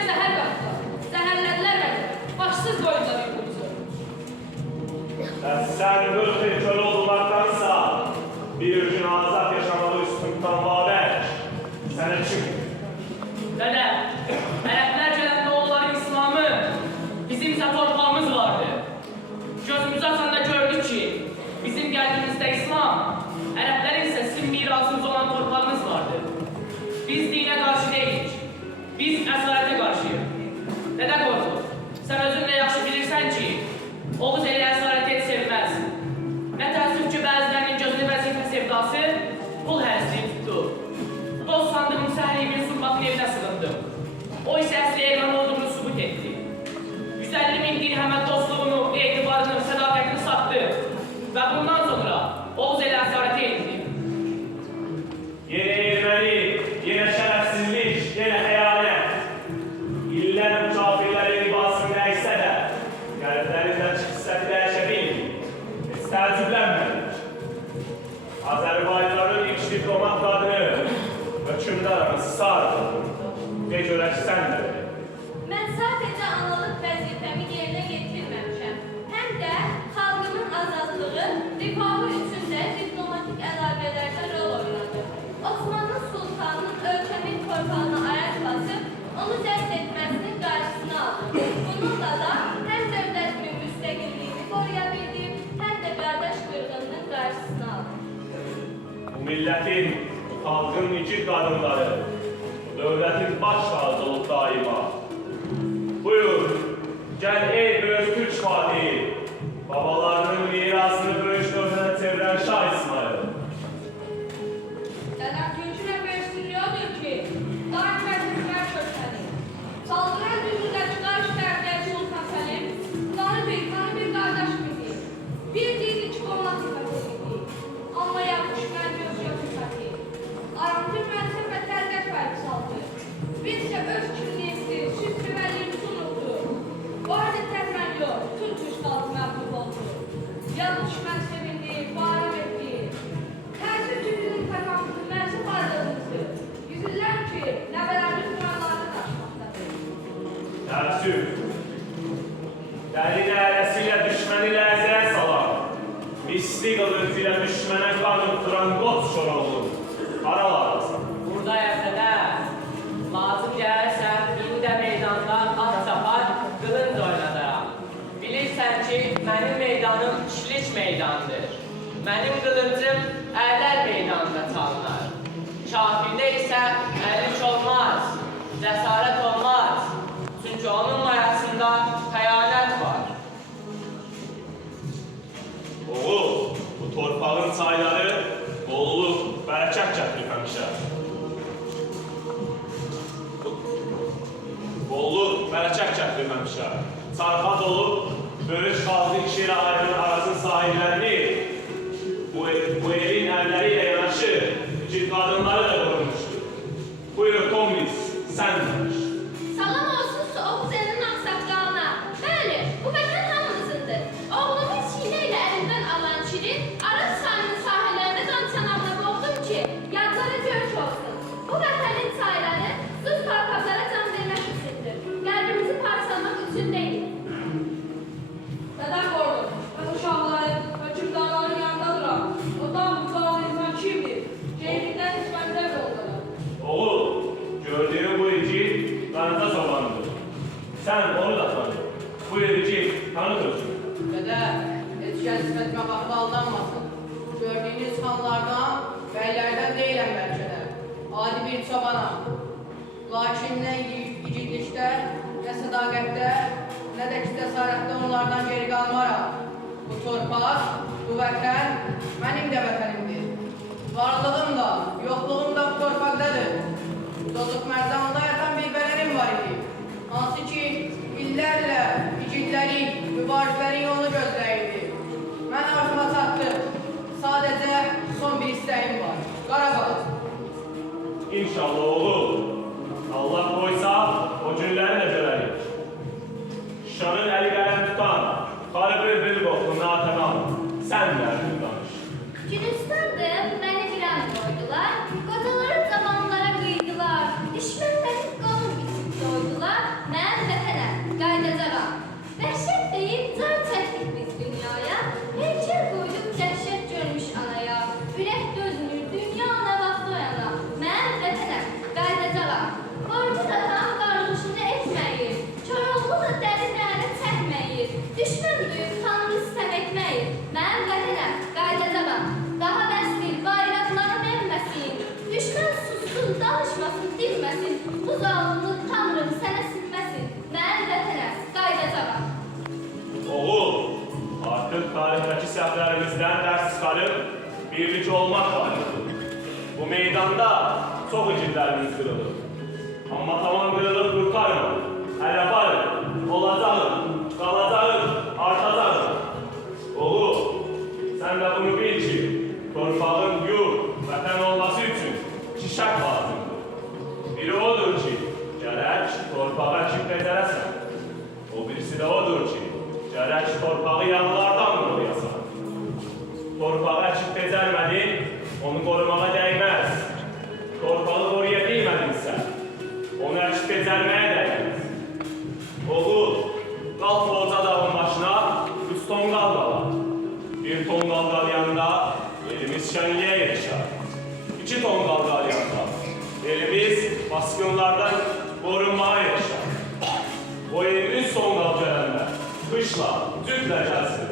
Düşmənə zəhər qatdılar. Zəhərlədilər məni. Başsız qoydular yurtumuzu. Sen 40 yıl köle olmaktansa bir gün azat yaşamalı üstün tutan babek. Sen çık. Dede, Ərəblər gələndə onların İslamı, bizim isə torpağımız vardı. Gözümüzü açanda gördük ki, bizim qəlbimizdə İslam, Ərəblərin isə sizin mirasınız olan torpağımız vardı. Biz dinə qarşı deyilik, biz əsarətə qarşıyıq. Dədə Qorxud, sən özün də yaxşı bilirsən ki, Oğuz elə əsarəti heç sevməz. Nə təəssüf ki, bəzilərinin gözünü vəzifə sevdası pul hərisliyi tutdu. Dost sandığım Səhribin Sulbatın evinə sığındım. O isə əsli Erməni olduğunu sübut etdi. 150.000 dirhəmə dostluğunu, etibarını, sədaqətini satdı. Və bundan sonra Oğuz elə əsarəti edildi. Yine Ermeni, yine şerefsizlik, yine hayalet. İller kafirlerin libası neyse de kalplerinden çıksa değişebilir. Tecrüblenmedik. Azerbaycan'ın ilk diplomat kadını hükümdarımız sardı. Ne göre sen de öyle. Mən sadəcə analıq vəzifəmi yerinə yetirməmişəm. Həm də xalqımın azadlığı, rifahı üçün də diplomatik əlaqələrdə rol oynadı. Osmanlı Sultanının ölkəmin torpağına ayaq basıb, onu zəbt etməsinin qarşısını aldı. Bununla da həm dövlətimin müstəqilliyini qoruya bildim, həm də qardaş qırğınının qarşısını aldı. Bu milletin, halkın iki kadınları, devletin baş tacı olup daima. Buyur, gel ey büyük Türk Fatihi, babalarının mirasını böyük dövlete çeviren Şah İsmail. Dedem Gülçin'e gösteriyordur ki, daha kendimler köşeli. Saldıran düzüde çıkar işlerde Sultan Selim, kanı bir kardeş gibi. Bir değil iki olmak ifadesiydi. Anlayan düşmen göz yok ifade. Aramcı felsefe tercih verdi saldı. Bizse öz kimliğimizi, süt güvenliğimizi unuttu. Bu arada termen yok, tüm Türk halkı məğlub oldu. Yad düşmen sevindi, bayram etti. Təəssüf ki, bizim kazandığı mənsub varlığımızdır. Yüzürlər ki, nəvələrimiz duranlarda daşmaqdadır. Təəssüf, dəlil ələsiyle düşməni ləzəyə salar. Misli qılıncıyla düşmənə qan öptüran qot şoroğlu. Aralarsan. Buradayım dədə. Lazım gəlirsən, indi də meydanda at çapar, qılınc oynadaram. Bilirsən ki, mənim meydanım kişilik meydandır. Mənim qılıncım ərlər meydanında çalınar. Kafirdə isə ərlik olmaz, cəsarət olmaz. Çünki onun mayasında xəyanət var. Oğul, bu torpağın çayları bolluk, bərəkət gətirib həmişə. Bolluk, bərəkət gətirib həmişə. Çarxat olub, böyük xalqı iki ilə ayrılır arasın sahillərini. Bu elin ərləri ilə yanaşı, iki qadınları da qorumuşdur. Buyur, Tomis, sən danış. Salam olsun su Oğuz elinin ağsaqqalına. Bəli, bu vətən hamımızındır. Oğlumun sinə ilə əlindən alan Şirin, Araz çayının sahillərində qan çanağına boğdum ki, yadları görüş olsun. Bu vətənin çayları sus torpaqlara can vermək üçündür. Qəlbimizi parçalamaq üçün deyil. Dedem Qorxud, mən uşaqların, hökümdarların yanında duram. Ondan bu qalan insan kimdir? Ceylindən düşmənlər yoldalar. Oğul, gördüğün bu iki qanata sobandır. Sən onu da tanı. Bu iki tanıtırsın. Dədə, heç kəs ismətmə vaxtı aldanmasın. Gördüyünüz xanlardan, bəylərdən deyiləm bəlkə də. Adi bir çobanam. Lakin nə igidlikdə, nə sədaqətdə, nə də ki cəsarətdə onlardan geri qalmaram. Bu torpaq, bu vətən mənim də vətənimdir. Varlığım da, yoxluğum da bu torpaqdadır. Dozuq mərdanda yatan bir bədənim var idi. Hansı ki, illərlə igidlərin, mübarizlərin yolunu gözləyirdi. Mən arzuma çatdım. Sadəcə son bir istəyim var. Qarabağ. İnşallah oğul. Allah koysa o günləri də görərik. Şanın əli qələm tutan, qarı bülbül qoxlu Natəman, sən dərdin danış. Gülüstan'da məni viran koydular, kocaları zamanlara kıydılar. Düşmanların birlik olmak vardır. Bu meydanda çok igidlərimiz qırılır. Amma tamam qırılıb qurtarmır. Hələ varım, olacağım, qalacağım, artacağım. Oğul, sən də bunu bil ki, torpağın yurt, vətən olması üçün iki şərt lazımdır. Biri odur ki, gərək torpağa kim bezərəsən. O birisi də odur ki, gərək torpağı yanlardan qoruyasan. Torpağı əkib bezərmədin, onu qorumağa dəyməz. Torpağı qoruya bilmədinsə, onu əkib bezərməyə dəyməz. Oğul, qalx Oca dağın başına, 3 tonqal qala. Bir tonqal qalayanda elimiz şənliyə erişər. 2 tonqal qalayanda elimiz baskınlardan qorunmağa erişər. O elimiz tonqal gələndə qışla, cütlə gəlsin.